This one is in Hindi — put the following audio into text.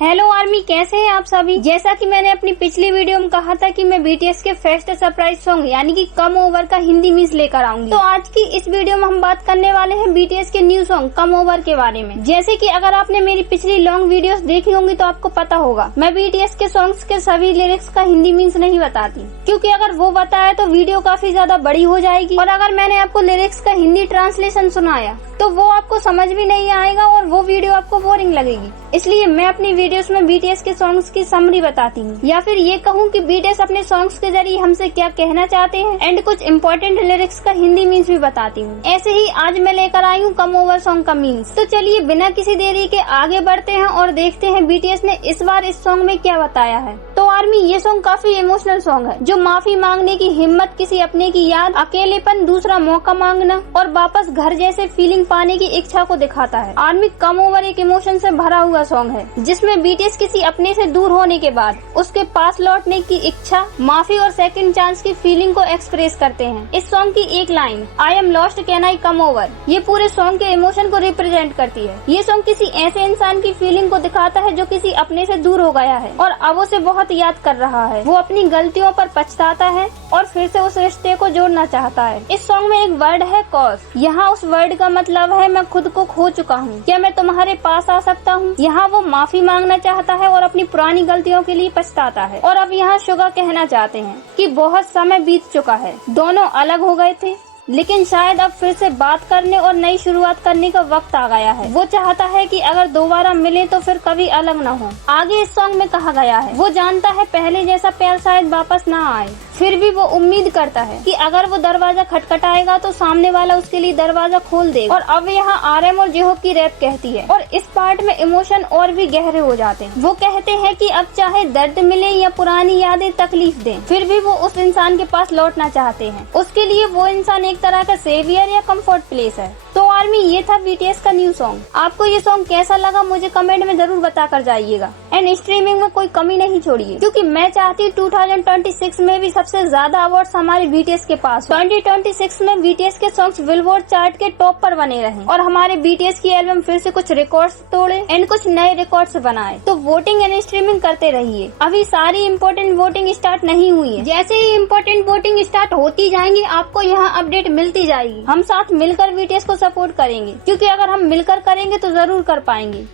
हेलो आर्मी, कैसे हैं आप सभी। जैसा कि मैंने अपनी पिछली वीडियो में कहा था कि मैं बीटीएस के फर्स्ट सरप्राइज सॉन्ग यानी कि कम ओवर का हिंदी मीम्स लेकर आऊंगी। तो आज की इस वीडियो में हम बात करने वाले हैं बीटीएस के न्यू सॉन्ग कम ओवर के बारे में। जैसे कि अगर आपने मेरी पिछली लॉन्ग वीडियोस देखी होंगी तो आपको पता होगा मैं बीटीएस के सॉन्ग्स के सभी लिरिक्स का हिंदी मीन्स नहीं बताती, क्योंकि अगर वो बताया तो वीडियो काफी ज्यादा बड़ी हो जाएगी और अगर मैंने आपको लिरिक्स का हिंदी ट्रांसलेशन सुनाया तो वो आपको समझ भी नहीं आएगा और वो वीडियो आपको बोरिंग लगेगी। इसलिए मैं अपनी वीडियोस में बीटीएस के सॉन्ग्स की समरी बताती हूँ, या फिर ये कहूँ कि बीटीएस अपने सॉन्ग्स के जरिए हमसे क्या कहना चाहते हैं एंड कुछ इम्पोर्टेंट लिरिक्स का हिंदी मीन्स भी बताती हूँ। ऐसे ही आज मैं लेकर आई हूँ कम ओवर सॉन्ग का मीन्स। तो चलिए बिना किसी देरी के आगे बढ़ते हैं और देखते हैं बीटीएस ने इस बार इस सॉन्ग में क्या बताया है। तो आर्मी, ये सॉन्ग काफी इमोशनल सॉन्ग है जो माफी मांगने की हिम्मत, किसी अपने की याद, अकेलेपन, दूसरा मौका मांगना और वापस घर जैसे फीलिंग पाने की इच्छा को दिखाता है। आर्मी, कम ओवर एक इमोशन से भरा हुआ सॉन्ग है जिसमें बीटीएस किसी अपने से दूर होने के बाद उसके पास लौटने की इच्छा, माफी और सेकंड चांस की फीलिंग को एक्सप्रेस करते हैं। इस सॉन्ग की एक line I am lost can I come over ये पूरे सॉन्ग के इमोशन को रिप्रेजेंट करती है। ये सॉन्ग किसी ऐसे इंसान की फीलिंग को दिखाता है जो किसी अपने से दूर हो गया है और अब उसे बहुत याद कर रहा है। वो अपनी गलतियों पर पछताता है और फिर से उस रिश्ते को जोड़ना चाहता है। इस सॉन्ग में एक वर्ड है कॉज। यहाँ उस वर्ड का मतलब है मैं खुद को खो चुका हूँ, क्या मैं तुम्हारे पास आ सकता हूँ। यहाँ वो माफी मांगना चाहता है और अपनी पुरानी गलतियों के लिए पछताता है। और अब यहाँ शुगर कहना चाहते हैं कि बहुत समय बीत चुका है, दोनों अलग हो गए थे लेकिन शायद अब फिर से बात करने और नई शुरुआत करने का वक्त आ गया है। वो चाहता है कि अगर दोबारा मिले तो फिर कभी अलग न हो। आगे इस सॉन्ग में कहा गया है वो जानता है पहले जैसा प्यार शायद वापस न आए, फिर भी वो उम्मीद करता है कि अगर वो दरवाजा खटखटाएगा तो सामने वाला उसके लिए दरवाजा खोल देगा। और अब यहाँ आरएम और जेहोक की रैप कहती है और इस पार्ट में इमोशन और भी गहरे हो जाते हैं। वो कहते हैं कि अब चाहे दर्द मिले या पुरानी यादें तकलीफ दें, फिर भी वो उस इंसान के पास लौटना चाहते हैं। उसके लिए वो इंसान एक तरह का सेवियर या कंफर्ट प्लेस है। तो आर्मी, ये था बीटीएस का न्यू सॉन्ग। आपको ये सॉन्ग कैसा लगा मुझे कमेंट में जरूर बता कर जाइएगा एंड स्ट्रीमिंग में कोई कमी नहीं छोड़िए, क्योंकि मैं चाहती हूँ 2026 में भी सबसे ज्यादा अवार्ड्स हमारे बीटीएस के पास। 2026 में बीटीएस के सॉन्ग्स बिलबोर्ड चार्ट के टॉप पर बने रहें और हमारे बीटीएस की एल्बम फिर से कुछ रिकॉर्ड्स तोड़े एंड कुछ नए रिकॉर्ड्स बनाए। तो वोटिंग एंड स्ट्रीमिंग करते रहिए। अभी सारी इम्पोर्टेंट वोटिंग स्टार्ट नहीं हुई है, जैसे ही इम्पोर्टेंट वोटिंग स्टार्ट होती जाएंगी आपको यहाँ अपडेट मिलती जाएगी। हम साथ मिलकर बीटीएस को सपोर्ट करेंगे, क्योंकि अगर हम मिलकर करेंगे तो जरूर कर पाएंगे।